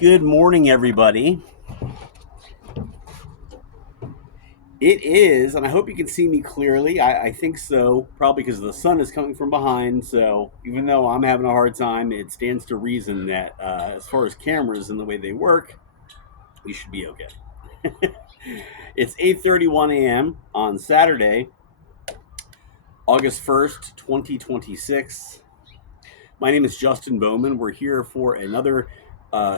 Good morning, everybody. It is, and I hope you can see me clearly. I think so, probably because the sun is coming from behind. So even though I'm having a hard time, it stands to reason that as far as cameras and the way they work, we should be okay. It's 8:31 a.m. on Saturday, August 1st, 2026. My name is Justin Bowman. We're here for another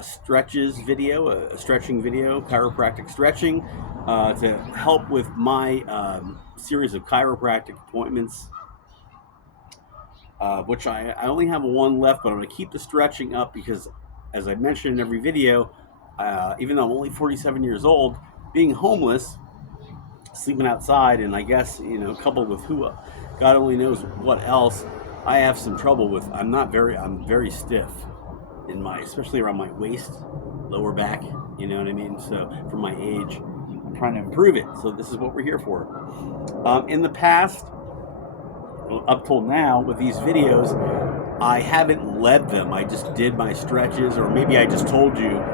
stretches video, a stretching video, chiropractic stretching, to help with my series of chiropractic appointments, which I only have one left, but I'm going to keep the stretching up because, as I mentioned in every video, even though I'm only 47 years old, being homeless, sleeping outside, and I guess, coupled with who God only knows what else, I have some trouble with. I'm very stiff in especially around my waist, lower back. You know what I mean? So for my age, I'm trying to improve it. So this is what we're here for. In the past, up till now, with these videos, I haven't led them. I just did my stretches, or maybe I just told you.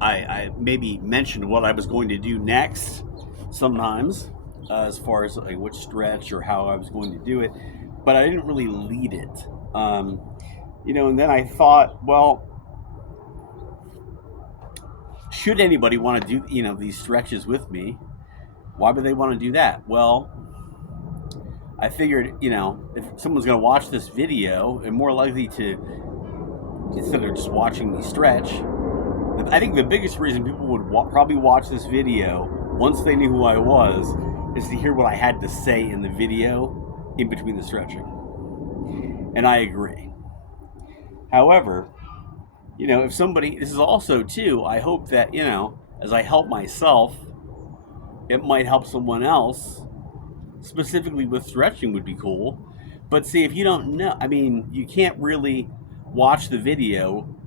I maybe mentioned what I was going to do next sometimes, as far as like which stretch or how I was going to do it, but I didn't really lead it. And then I thought, well, should anybody want to do these stretches with me? Why would they want to do that? Well, I figured, if someone's going to watch this video, they're more likely to, instead of just watching me stretch, I think the biggest reason people would probably watch this video once they knew who I was is to hear what I had to say in the video in between the stretching. And I agree. However, if somebody, this is also too, I hope that, as I help myself, it might help someone else. Specifically with stretching would be cool. But see, if you don't know, you can't really watch the video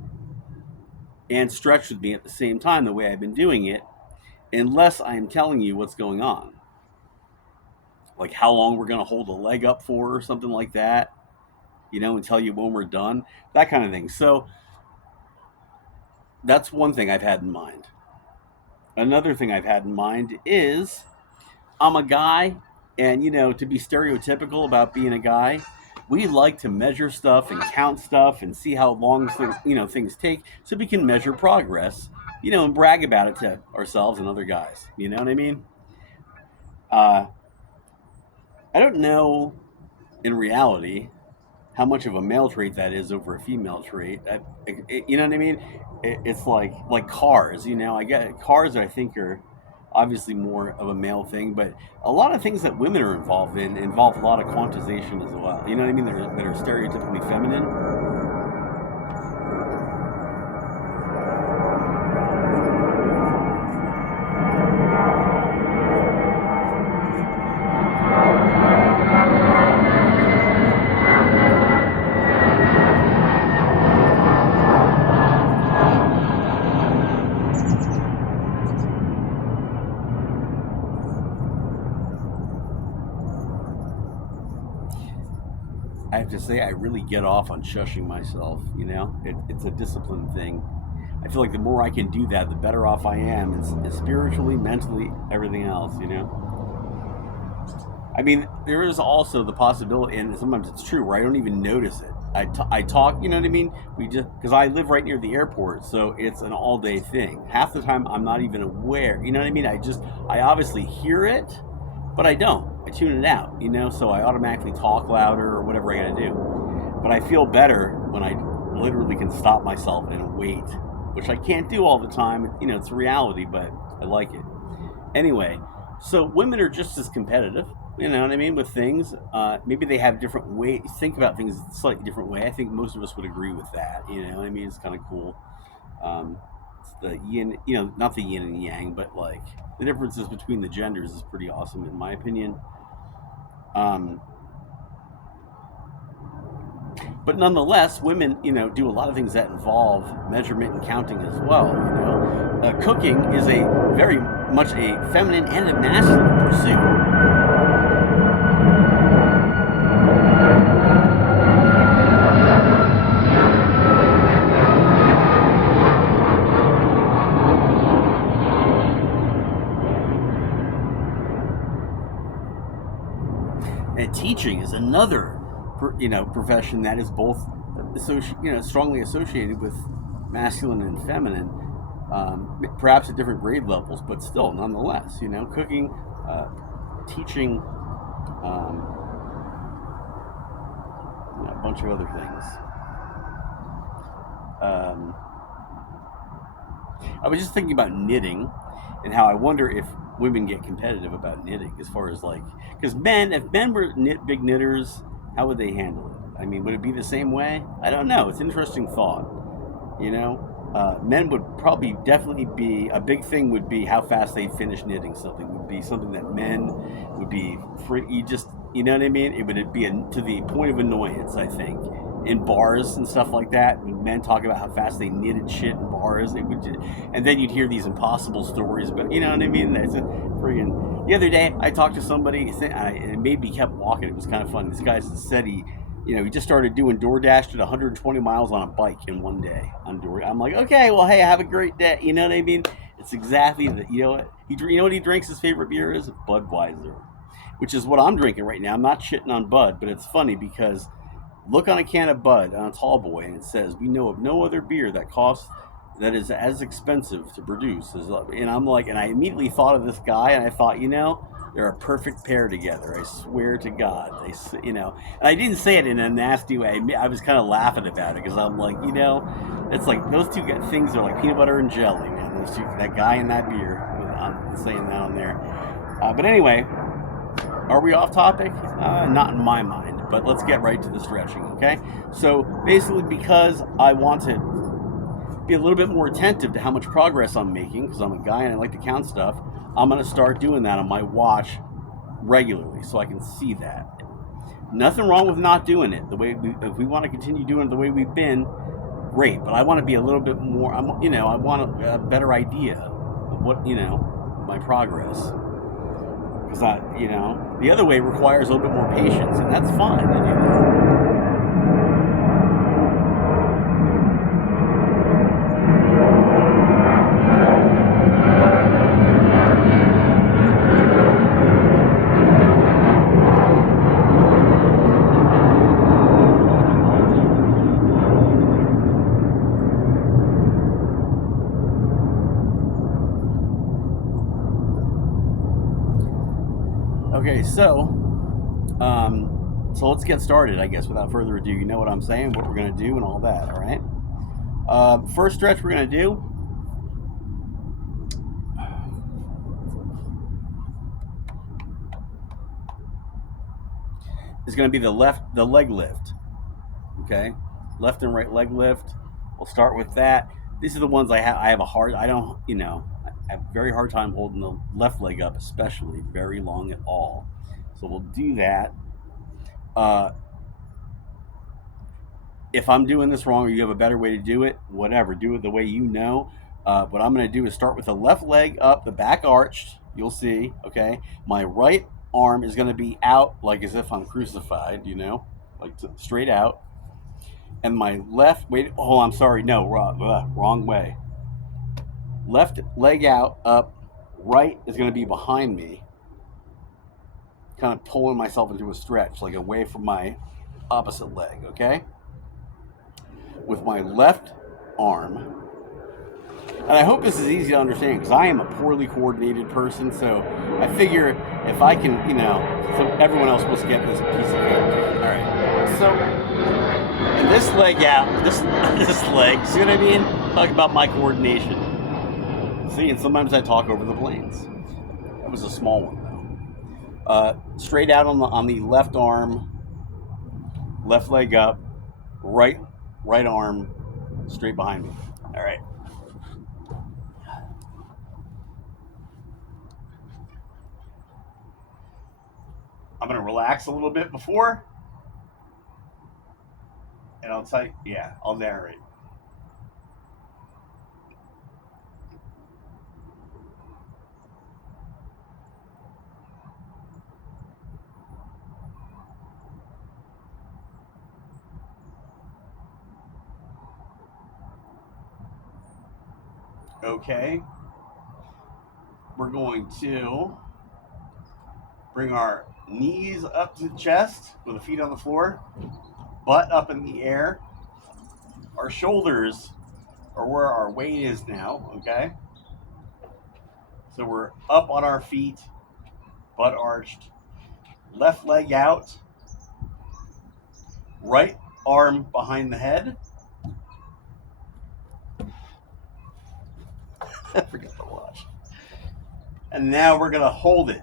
and stretch with me at the same time the way I've been doing it unless I'm telling you what's going on. Like how long we're going to hold a leg up for or something like that, and tell you when we're done, that kind of thing. So that's one thing I've had in mind. Another thing I've had in mind is I'm a guy, and to be stereotypical about being a guy, we like to measure stuff and count stuff and see how long things take, so we can measure progress, and brag about it to ourselves and other guys. You know what I mean? I don't know in reality how much of a male trait that is over a female trait. You know what I mean? It's like cars. I get cars. I think are obviously more of a male thing, but a lot of things that women are involved in involve a lot of quantization as well. You know what I mean? That are stereotypically feminine. I have to say, I really get off on shushing myself. It's a discipline thing. I feel like the more I can do that, the better off I am, it's spiritually, mentally, everything else. There is also the possibility, and sometimes it's true, where I don't even notice it. I talk, you know what I mean? We just, because I live right near the airport, so it's an all day thing. Half the time, I'm not even aware. You know what I mean? I obviously hear it, but I don't. I tune it out, so I automatically talk louder or whatever I gotta do. But I feel better when I literally can stop myself and wait, which I can't do all the time. It's a reality, but I like it. Anyway, so women are just as competitive, you know what I mean, with things. Maybe they have different ways, think about things a slightly different way. I think most of us would agree with that, you know what I mean? It's kind of cool. the yin, not the yin and yang, but like the differences between the genders is pretty awesome in my opinion. Um, but nonetheless, women, do a lot of things that involve measurement and counting as well. Cooking is a very much a feminine and a masculine pursuit. And teaching is another, profession that is both, strongly associated with masculine and feminine, perhaps at different grade levels, but still, nonetheless, cooking, teaching, a bunch of other things. I was just thinking about knitting and how I wonder if women get competitive about knitting as far as like, because if men were big knitters, how would they handle it? I mean, would it be the same way? I don't know. It's an interesting thought. Men would probably definitely be, a big thing would be how fast they finish knitting something, would be something that men would be free. You know what I mean? It would be to the point of annoyance, I think. In bars and stuff like that, when men talk about how fast they knitted shit in bars, and then you'd hear these impossible stories about, you know what I mean? That's a friggin'. The other day, I talked to somebody, and it made me kept walking. It was kind of fun. This guy said he just started doing DoorDash at 120 miles on a bike in one day on DoorDash. I'm like, okay, well, hey, have a great day. You know what I mean? It's exactly the, what he drinks. His favorite beer is Budweiser, which is what I'm drinking right now. I'm not shitting on Bud, but it's funny because look on a can of Bud on a tall boy, and it says, "We know of no other beer that is as expensive to produce." And I'm like, and I immediately thought of this guy, and I thought, they're a perfect pair together. I swear to God, and I didn't say it in a nasty way. I was kind of laughing about it because I'm like, it's like those two things are like peanut butter and jelly, man. Those two, that guy and that beer. I'm saying that on there, but anyway. Are we off topic? Not in my mind, but let's get right to the stretching, okay? So basically, because I want to be a little bit more attentive to how much progress I'm making, because I'm a guy and I like to count stuff, I'm going to start doing that on my watch regularly so I can see that. Nothing wrong with not doing it. If we want to continue doing it the way we've been, great, but I want to be a little bit more, I want a better idea of what, my progress. Because the other way requires a little bit more patience, and that's fine to do that. Okay, so let's get started, I guess, without further ado. You know what I'm saying, what we're going to do, and all that, all right? First stretch we're going to do is going to be the leg lift, okay? Left and right leg lift. We'll start with that. These are the ones I have I have a very hard time holding the left leg up, especially very long at all. So we'll do that. If I'm doing this wrong or you have a better way to do it, whatever, do it the way you know. What I'm going to do is start with the left leg up, the back arched. You'll see, okay? My right arm is going to be out like as if I'm crucified, like straight out. And my left, I'm sorry, no, wrong way. Left leg out, up, right is going to be behind me. Kind of pulling myself into a stretch, like away from my opposite leg, okay? With my left arm, and I hope this is easy to understand because I am a poorly coordinated person, so I figure if I can, so everyone else must get this piece of cake. All right, so and this leg out, this leg, see what I mean? Talk about my coordination. See, and sometimes I talk over the planes. That was a small one though. Straight out on the left arm, left leg up, right arm straight behind me. All right. I'm going to relax a little bit before, and I'll tell you, yeah, I'll narrate. Okay, we're going to bring our knees up to the chest with the feet on the floor, butt up in the air. Our shoulders are where our weight is now, okay? So we're up on our feet, butt arched, left leg out, right arm behind the head. I forgot to watch. And now we're going to hold it.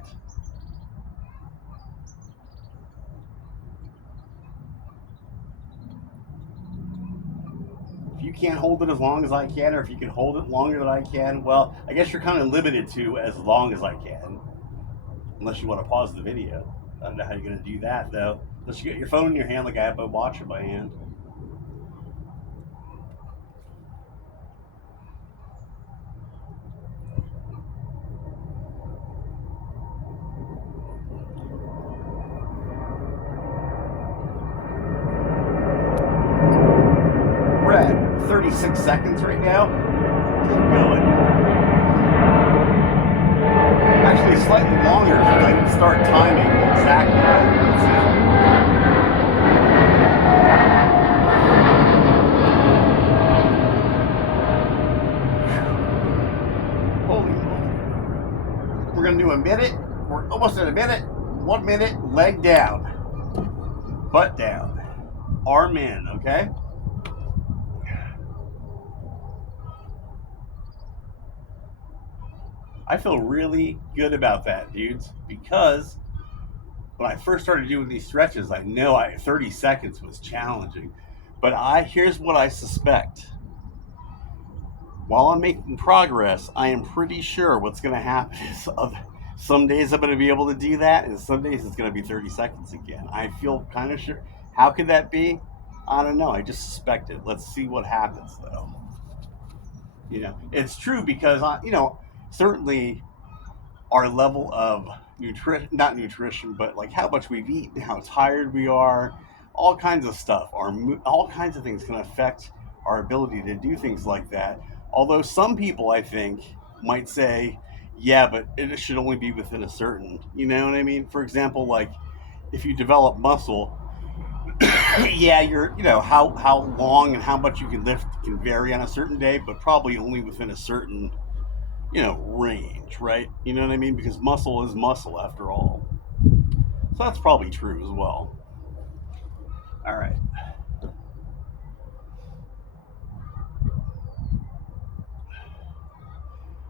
If you can't hold it as long as I can, or if you can hold it longer than I can, well, I guess you're kind of limited to as long as I can, unless you want to pause the video. I don't know how you're going to do that, though. Unless you get your phone in your hand like I have, but watch it by hand. We're at 36 seconds right now. Keep going. Actually, slightly longer because I can start timing exactly. Let's see. Holy moly. We're going to do a minute. We're almost at a minute. 1 minute, leg down, butt down, arm in, okay? I feel really good about that, dudes, because when I first started doing these stretches, I know 30 seconds was challenging. But here's what I suspect. While I'm making progress, I am pretty sure what's going to happen is some days I'm going to be able to do that, and some days it's going to be 30 seconds again. I feel kind of sure. How could that be? I don't know. I just suspect it. Let's see what happens, though. It's true because certainly our level of not nutrition, but like how much we've eaten, how tired we are, all kinds of stuff. All kinds of things can affect our ability to do things like that. Although some people, I think, might say, yeah, but it should only be within a certain, you know what I mean? For example, like if you develop muscle, yeah, how long and how much you can lift can vary on a certain day, but probably only within a certain range, right? You know what I mean? Because muscle is muscle after all. So that's probably true as well. All right.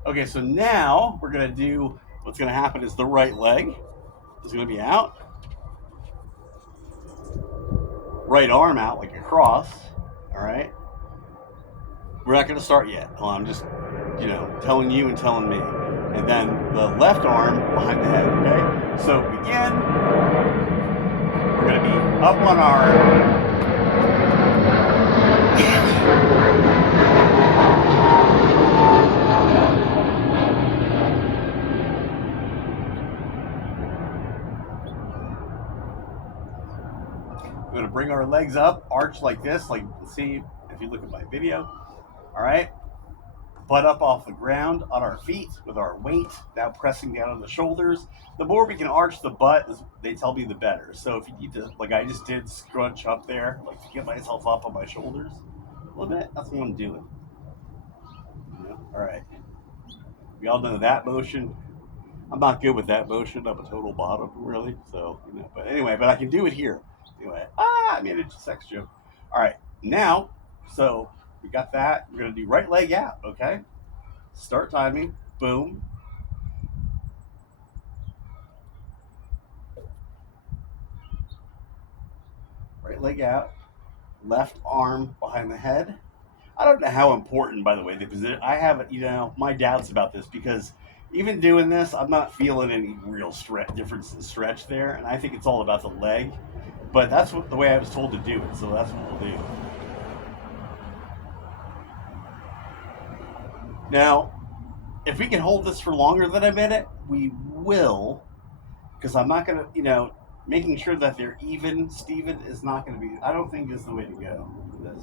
Okay, so now we're going to do what's going to happen is the right leg is going to be out, right arm out like a cross. All right. We're not going to start yet. I'm just, telling you and telling me. And then the left arm behind the head, okay? So begin. We're going to be up on our we're going to bring our legs up, arch like this, like you can see if you look at my video. All right. Butt up off the ground on our feet with our weight now pressing down on the shoulders. The more we can arch the butt, they tell me, the better. So if you need to, like I just did, scrunch up there, like to get myself up on my shoulders a little bit, that's what I'm doing. All right. We all know that motion. I'm not good with that motion up a total bottom, really. So, but anyway, but I can do it here. Anyway, I made a sex joke. All right. Now, so we got that. We're going to do right leg out, okay? Start timing. Boom. Right leg out. Left arm behind the head. I don't know how important, by the way, the position. I have, my doubts about this because even doing this, I'm not feeling any real difference in stretch there, and I think it's all about the leg. But that's the way I was told to do it, so that's what we'll do. Now, if we can hold this for longer than a minute, we will, because I'm not gonna, making sure that they're even, Steven, is not gonna be. I don't think is the way to go for this.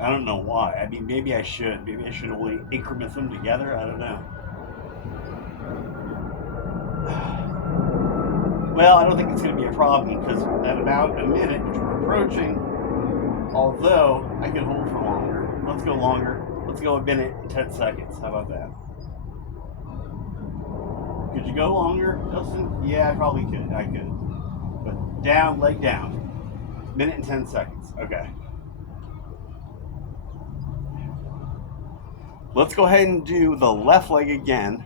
I don't know why. I mean, maybe I should. Maybe I should only increment them together. I don't know. Well, I don't think it's going to be a problem because at about a minute, which we're approaching, although I can hold for longer. Let's go longer. Let's go a minute and 10 seconds. How about that? Could you go longer, Justin? Yeah, I probably could. I could. But down, leg down. Minute and 10 seconds. Okay. Let's go ahead and do the left leg again.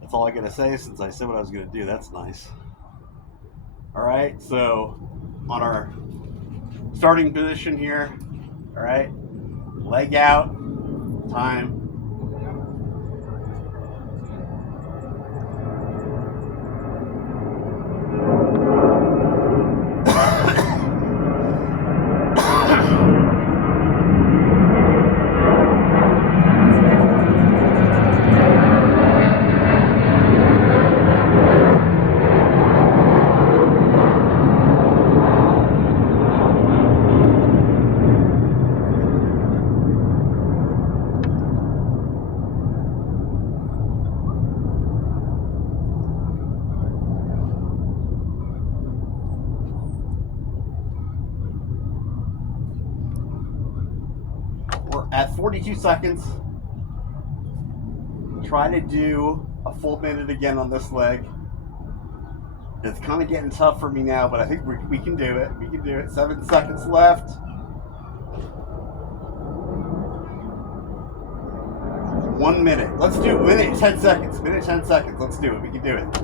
That's all I got to say since I said what I was going to do. That's nice. All right, so on our starting position here, all right, leg out, time. At 42 seconds, try to do a full minute again on this leg. It's kind of getting tough for me now, but I think we can do it. We can do it. 7 seconds left. 1 minute. Let's do a minute, 10 seconds. Minute, 10 seconds. Let's do it. We can do it.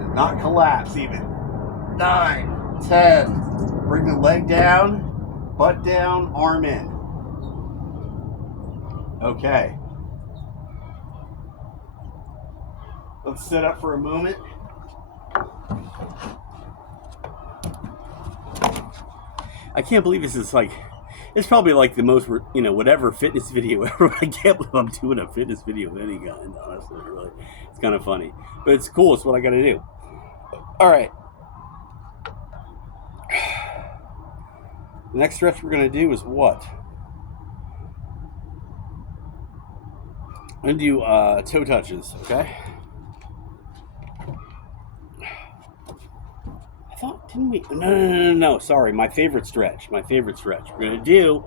And not collapse even. 9, 10. Bring the leg down. Butt down, arm in. Okay. Let's sit up for a moment. I can't believe this is it's probably like the most, whatever fitness video ever. I can't believe I'm doing a fitness video of any kind, honestly, really. It's kind of funny. But it's cool. It's what I got to do. All right. The next stretch we're going to do is what? I'm going to do toe touches, okay? I thought, didn't we? No. Sorry, my favorite stretch. We're going to do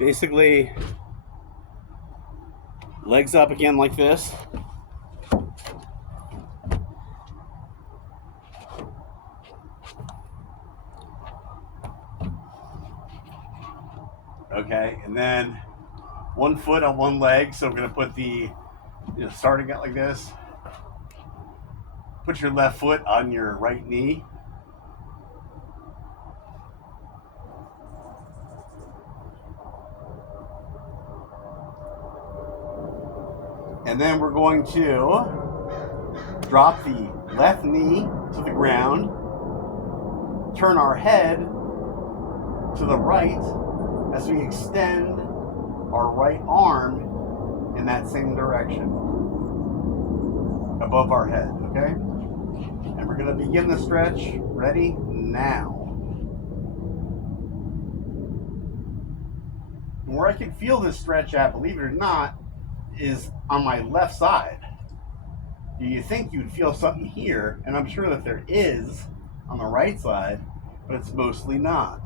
basically legs up again like this. Okay, and then 1 foot on one leg. So we're going to put starting out like this. Put your left foot on your right knee. And then we're going to drop the left knee to the ground. Turn our head to the right as we extend our right arm in that same direction above our head, okay? And we're going to begin the stretch. Ready? Now. And where I can feel this stretch at, believe it or not, is on my left side. You think you'd feel something here, and I'm sure that there is on the right side, but it's mostly not.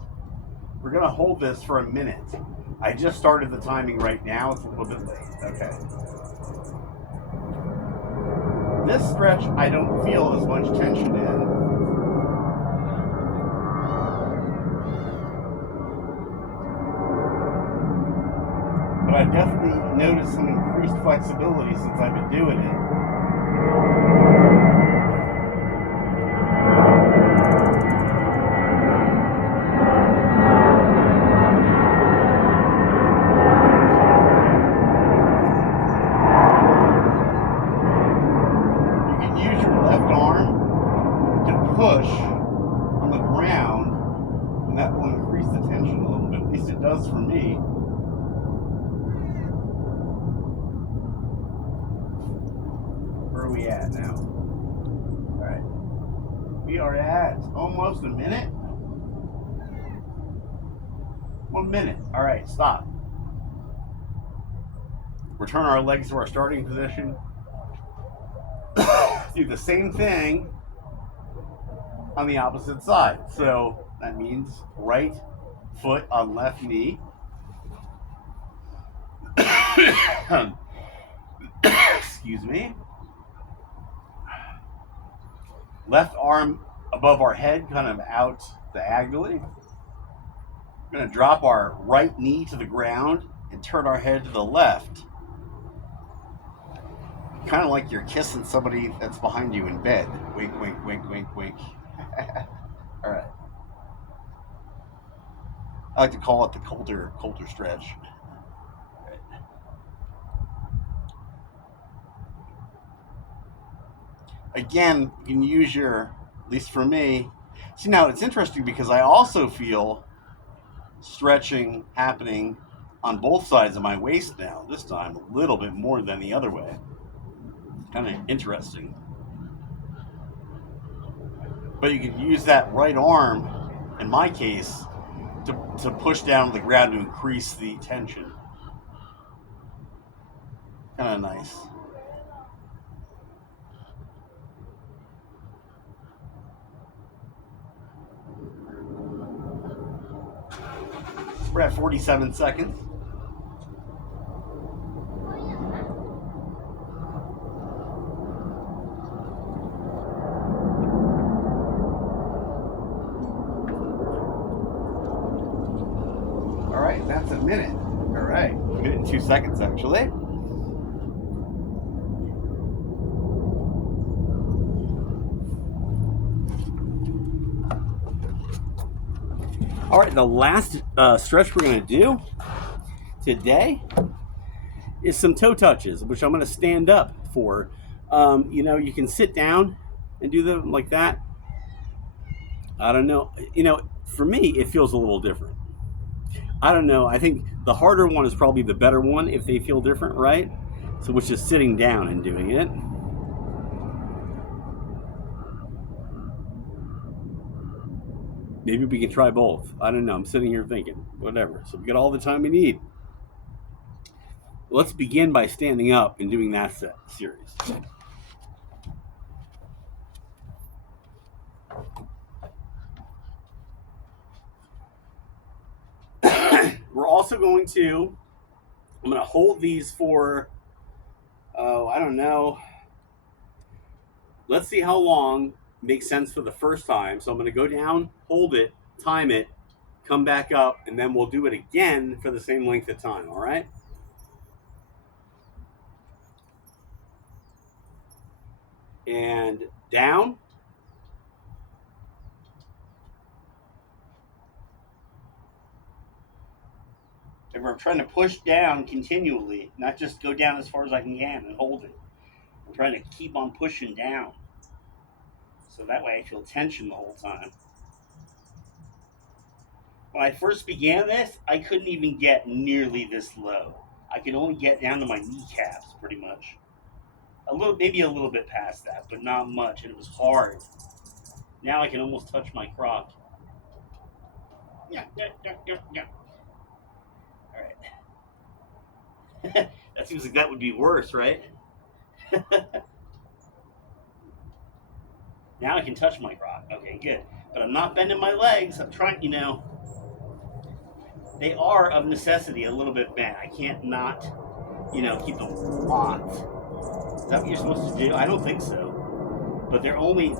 We're going to hold this for a minute. I just started the timing right now. It's a little bit late. Okay. This stretch, I don't feel as much tension in. But I definitely noticed some increased flexibility since I've been doing it. on the ground, and that will increase the tension a little bit. At least it does for me. Where are we at now? All right. We are at almost a minute. 1 minute. All right, stop. Return our legs to our starting position. Do the same thing on the opposite side. So that means right foot on left knee. Excuse me. Left arm above our head, kind of out diagonally. We're going to drop our right knee to the ground and turn our head to the left. Kind of like you're kissing somebody that's behind you in bed. Wink, wink, wink, wink, wink. All right. I like to call it the Coulter stretch. Right. Again, you can use your, at least for me. See, now it's interesting because I also feel stretching happening on both sides of my waist now. This time a little bit more than the other way. Kind of interesting. But you can use that right arm, in my case, to push down to the ground to increase the tension. Kind of nice. We're at 47 seconds. All right, that's a minute. All right, a minute and 2 seconds actually. All right, the last stretch we're going to do today is some toe touches, which I'm going to stand up for. You can sit down and do them like that. I don't know. For me, it feels a little different. I don't know. I think the harder one is probably the better one if they feel different, right? So, which is sitting down and doing it. Maybe we can try both. I don't know. I'm sitting here thinking, whatever. So we got all the time we need. Let's begin by standing up and doing that series. We're also going to, I'm going to hold these for, I don't know. Let's see how long makes sense for the first time. So I'm going to go down, hold it, time it, come back up, and then we'll do it again for the same length of time, all right? And down. And I'm trying to push down continually, not just go down as far as I can and hold it. I'm trying to keep on pushing down. So that way I feel tension the whole time. When I first began this, I couldn't even get nearly this low. I could only get down to my kneecaps pretty much. Maybe a little bit past that, but not much, and it was hard. Now I can almost touch my crotch. Yeah. All right. That seems like that would be worse, right? Now I can touch my crotch. Okay, good. But I'm not bending my legs. I'm trying, they are of necessity a little bit bent. I can't not, keep them locked. Is that what you're supposed to do? I don't think so. But they're only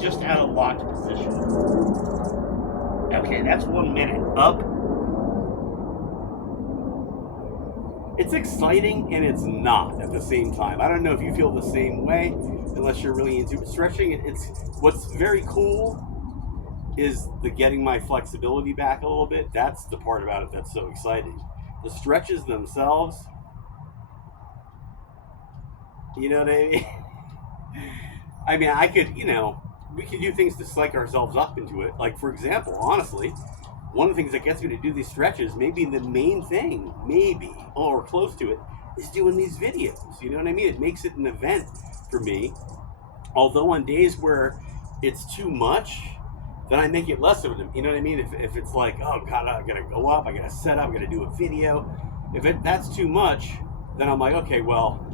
just out of locked position. Okay, that's 1 minute. Up. It's exciting and it's not at the same time. I don't know if you feel the same way, unless you're really into stretching. It's what's very cool is the getting my flexibility back a little bit. That's the part about it that's so exciting. The stretches themselves, you know what I mean? I mean, I could, we can do things to psych ourselves up into it. Like, for example, honestly, one of the things that gets me to do these stretches, maybe the main thing, maybe, or close to it, is doing these videos. You know what I mean? It makes it an event for me. Although on days where it's too much, then I make it less of them. You know what I mean? If it's like, oh God, I gotta go up, I gotta set up, I gotta do a video. That's too much, then I'm like, okay, well,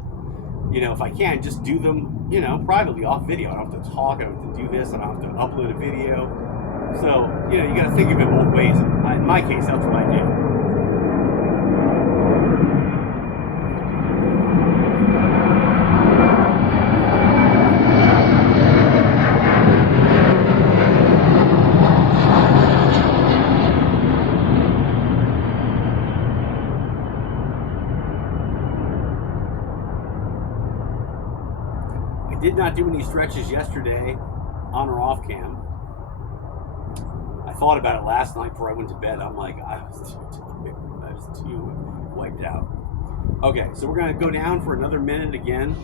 if I can, just do them, privately off video. I don't have to talk, I don't have to do this, I don't have to upload a video. So, you got to think of it both ways. In my case, that's what I do. I did not do any stretches yesterday, on or off cam. I thought about it last night before I went to bed. I'm like, I was too wiped out. Okay, so we're going to go down for another minute again.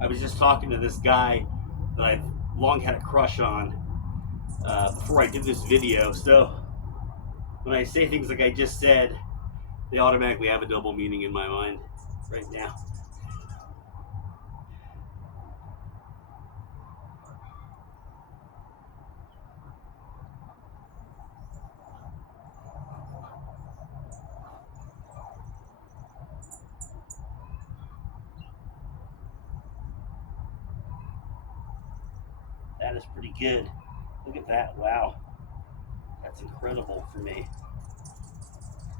I was just talking to this guy that I've long had a crush on before I did this video. So when I say things like I just said, they automatically have a double meaning in my mind right now. That is pretty good. Look at that. Wow. That's incredible for me.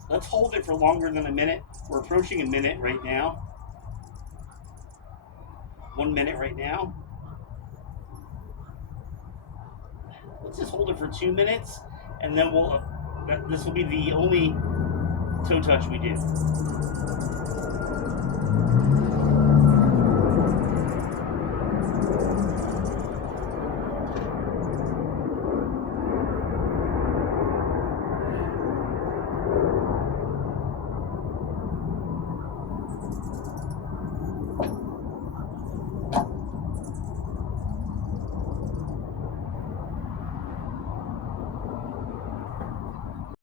Let's hold it for longer than a minute. We're approaching a minute right now. 1 minute right now. Let's just hold it for 2 minutes, and then this will be the only toe touch we do.